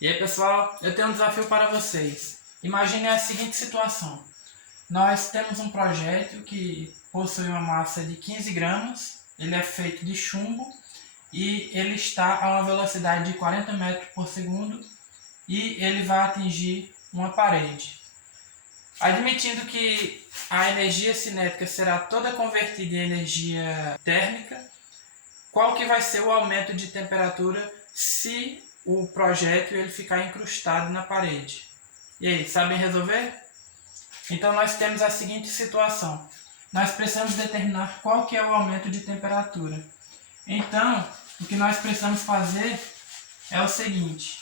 E aí, pessoal, eu tenho um desafio para vocês. Imagine a seguinte situação. Nós temos um projétil que possui uma massa de 15 gramas, ele é feito de chumbo e ele está a uma velocidade de 40 metros por segundo e ele vai atingir uma parede. Admitindo que a energia cinética será toda convertida em energia térmica, qual que vai ser o aumento de temperatura se o projétil ele ficar incrustado na parede? E aí, sabem resolver? Então nós temos a seguinte situação. Nós precisamos determinar qual que é o aumento de temperatura. Então, o que nós precisamos fazer é o seguinte.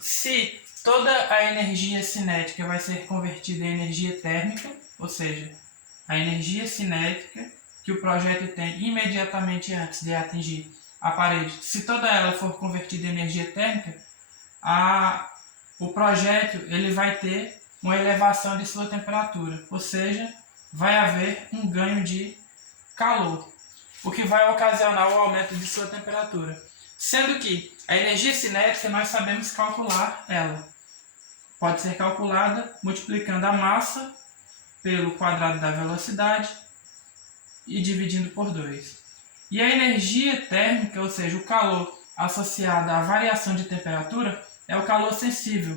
Se toda a energia cinética vai ser convertida em energia térmica, ou seja, a energia cinética que o projétil tem imediatamente antes de atingir a parede, se toda ela for convertida em energia térmica, o projétil ele vai ter uma elevação de sua temperatura, ou seja, vai haver um ganho de calor, o que vai ocasionar o aumento de sua temperatura. Sendo que a energia cinética nós sabemos calcular ela. Pode ser calculada multiplicando a massa pelo quadrado da velocidade e dividindo por 2. E a energia térmica, ou seja, o calor associado à variação de temperatura, é o calor sensível,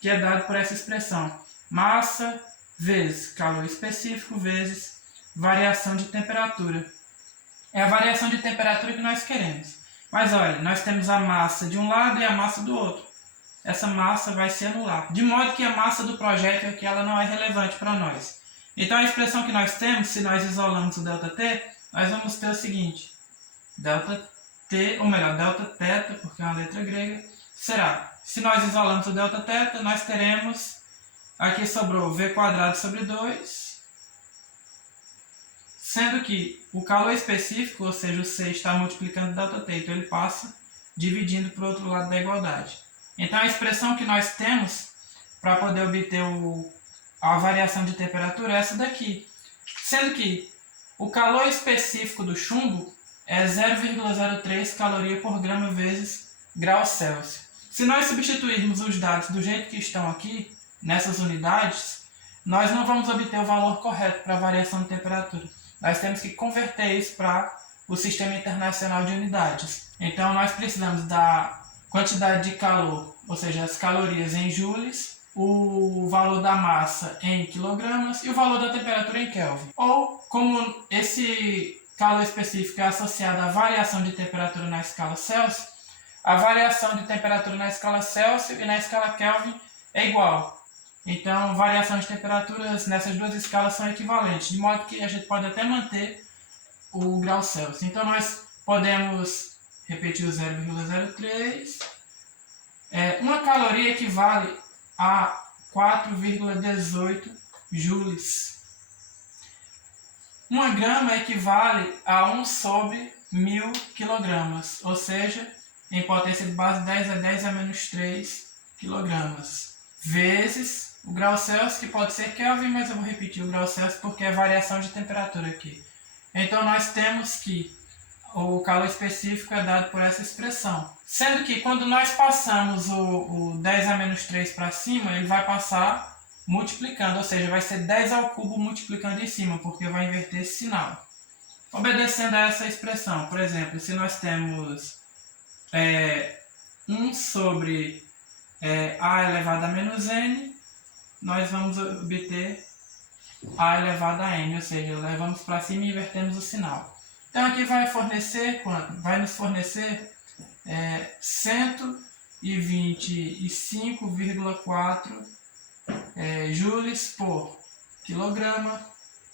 que é dado por essa expressão. Massa vezes calor específico vezes variação de temperatura. É a variação de temperatura que nós queremos. Mas olha, nós temos a massa de um lado e a massa do outro. Essa massa vai se anular. De modo que a massa do projétil aqui ela não é relevante para nós. Então a expressão que nós temos, se nós isolamos o ΔT, nós vamos ter o seguinte. ΔT, ou melhor, Δθ, porque é uma letra grega, será, se nós isolamos o Δθ, nós teremos, aqui sobrou V² sobre 2, sendo que o calor específico, ou seja, o C está multiplicando ΔT, então ele passa dividindo para o outro lado da igualdade. Então a expressão que nós temos para poder obter a variação de temperatura é essa daqui. Sendo que o calor específico do chumbo é 0,03 caloria por grama vezes grau Celsius. Se nós substituirmos os dados do jeito que estão aqui, nessas unidades, nós não vamos obter o valor correto para a variação de temperatura. Nós temos que converter isso para o Sistema Internacional de Unidades. Então nós precisamos da quantidade de calor, ou seja, as calorias em joules, o valor da massa em quilogramas e o valor da temperatura em Kelvin. Ou, como esse calor específico é associado à variação de temperatura na escala Celsius, a variação de temperatura na escala Celsius e na escala Kelvin é igual. Então, variação de temperaturas nessas duas escalas são equivalentes, de modo que a gente pode até manter o grau Celsius. Então, nós podemos repetir o 0,03. Uma caloria equivale a 4,18 joules. Uma grama equivale a 1 sobre 1000 quilogramas, ou seja, em potência de base 10 a 10 a menos 3 quilogramas, vezes o grau Celsius, que pode ser Kelvin, mas eu vou repetir o grau Celsius porque é variação de temperatura aqui. Então nós temos que o calor específico é dado por essa expressão. Sendo que quando nós passamos o 10 a menos 3 para cima, ele vai passar multiplicando, ou seja, vai ser 10 ao cubo multiplicando em cima, porque vai inverter esse sinal. Obedecendo a essa expressão, por exemplo, se nós temos 1 sobre A elevado a menos N, nós vamos obter A elevado a N, ou seja, levamos para cima e invertemos o sinal. Então aqui vai fornecer quanto? Vai nos fornecer 125,4 joules por quilograma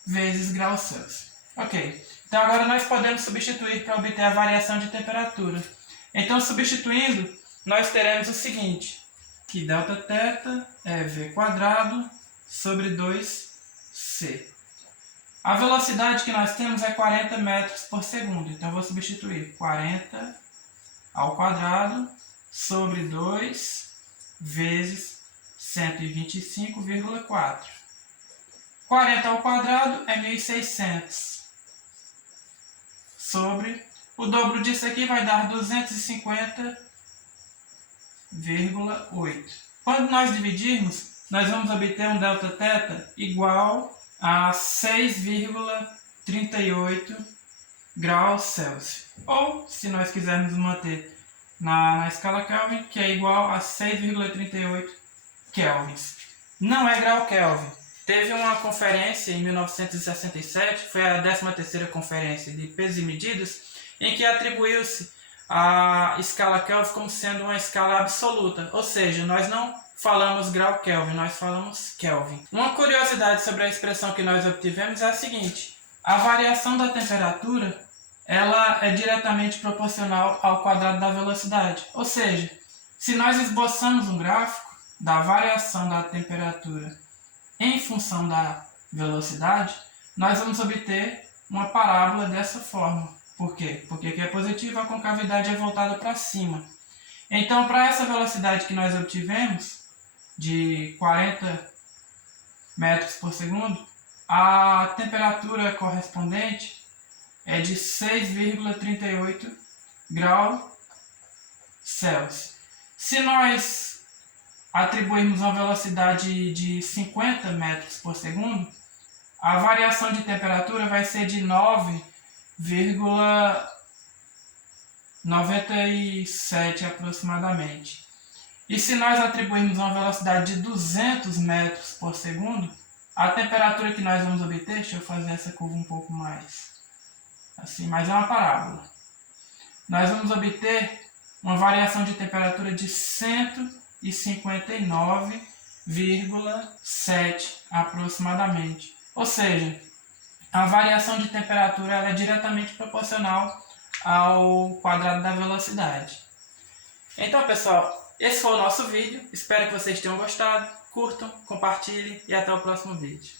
vezes grau Celsius. Ok, então agora nós podemos substituir para obter a variação de temperatura. Então substituindo, nós teremos o seguinte, que Δθ é V² sobre 2C. A velocidade que nós temos é 40 metros por segundo, então eu vou substituir 40 ao quadrado sobre 2 vezes 125,4. 40 ao quadrado é 1.600 sobre, o dobro disso aqui vai dar 250 6,8. Quando nós dividirmos, nós vamos obter um Δθ igual a 6,38 graus Celsius. Ou, se nós quisermos manter na escala Kelvin, que é igual a 6,38 kelvins. Não é grau Kelvin. Teve uma conferência em 1967, foi a 13ª Conferência de Pesos e Medidas, em que atribuiu-se a escala Kelvin como sendo uma escala absoluta. Ou seja, nós não falamos grau Kelvin, nós falamos Kelvin. Uma curiosidade sobre a expressão que nós obtivemos é a seguinte: a variação da temperatura ela é diretamente proporcional ao quadrado da velocidade. Ou seja, se nós esboçamos um gráfico da variação da temperatura em função da velocidade, nós vamos obter uma parábola dessa forma. Por quê? Porque aqui é positivo, a concavidade é voltada para cima. Então, para essa velocidade que nós obtivemos, de 40 metros por segundo, a temperatura correspondente é de 6,38 graus Celsius. Se nós atribuirmos uma velocidade de 50 metros por segundo, a variação de temperatura vai ser de 9,97 aproximadamente. E se nós atribuirmos uma velocidade de 200 metros por segundo, a temperatura que nós vamos obter, deixa eu fazer essa curva um pouco mais assim, mas é uma parábola. Nós vamos obter uma variação de temperatura de 159,7 aproximadamente. Ou seja, a variação de temperatura ela é diretamente proporcional ao quadrado da velocidade. Então, pessoal, esse foi o nosso vídeo. Espero que vocês tenham gostado. Curtam, compartilhem e até o próximo vídeo.